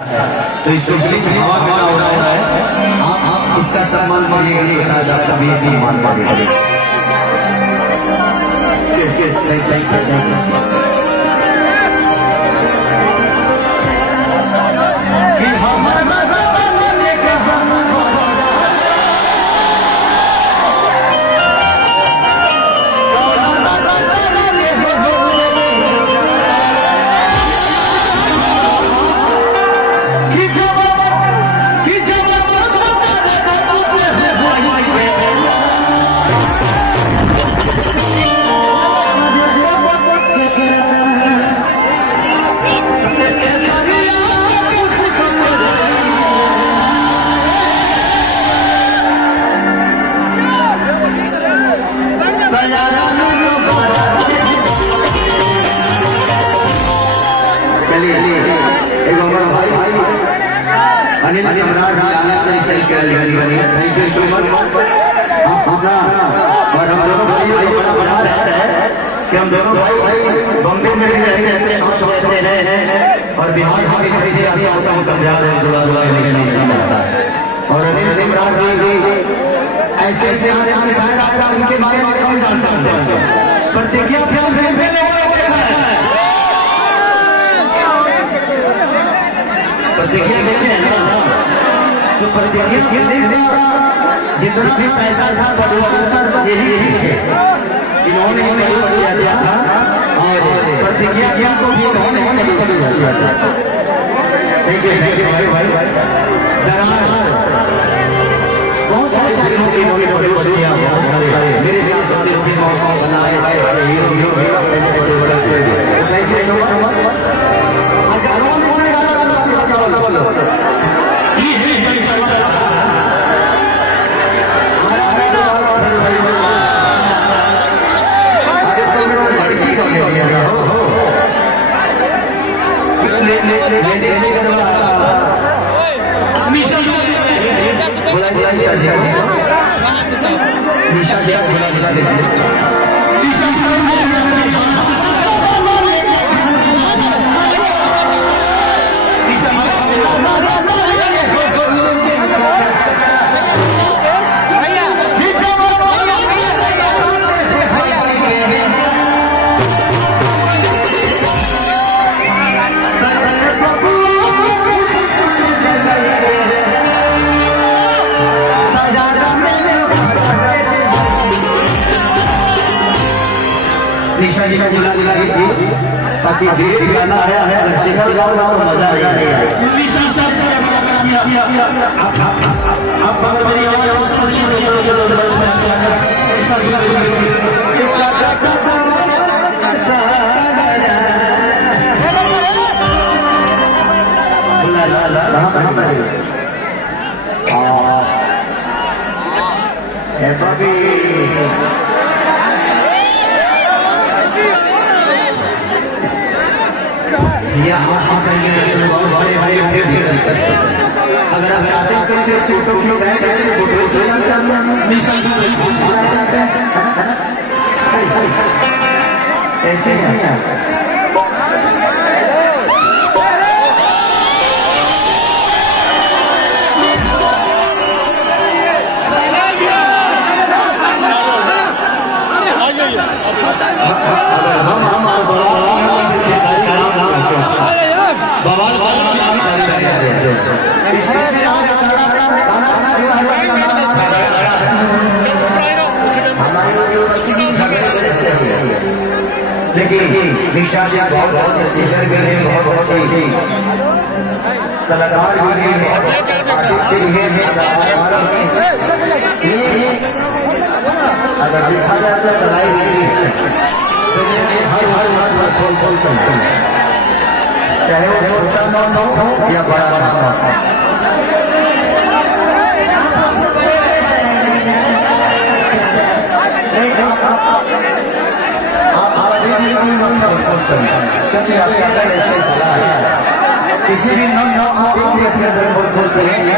तो इसको बीच हवा में उड़ा रहा है। आप इसका सम्मान करिएगा तो शायद आपका भी सम्मान करिएगा। अनिल सम्राट थैंक यू सो मच। अपना और हम दोनों भाई बड़ा बड़ा रहता है कि हम दोनों भाई बॉम्बे में रहते हैं, साथ रहते हैं और बिहार में भी कभी आगे आता हूँ तब याद है दुआ नहीं करता है। और अनिल सम्राट ऐसे ऐसे हम शायद आएगा उनके बारे में कम जानता हूँ। प्रतिज्ञा फिल्म प्रतिज्ञा देखे हैं ना, तो प्रतिज्ञा जितना भी पैसा था प्रोड्यूसर यही है, इन्होंने प्रोड्यूस किया था और प्रतिज्ञा को भी इन्होंने किया था। थैंक यू भाई बहुत सारे फिल्मों की इन्होंने प्रोड्यूस किया, बहुत सारे मेरे साथ फिल्मों को बनाए थैंक यू सो मच। निशा जी को बुला दी थी ताकि धीरे गाना आया है शिखर गाओ गाओ मजा आ रही है। आप मेरी आवाज को सुनिए। अगर आप चाहते हैं तो इसे फोटो ऐसे लेकिन निशा जी बहुत अच्छे सिंगर भी हैं, बहुत अच्छी कलाकार भी हैं, आर्टिस्ट भी हैं। अगर देखा जाए तो सलाई हर खोल सकते हैं, चाहे वो छोटा नाम हो या बड़ा नाम हो। क्योंकि आपका ऐसे चला है किसी भी नाम आप अपने सोच रहे हैं।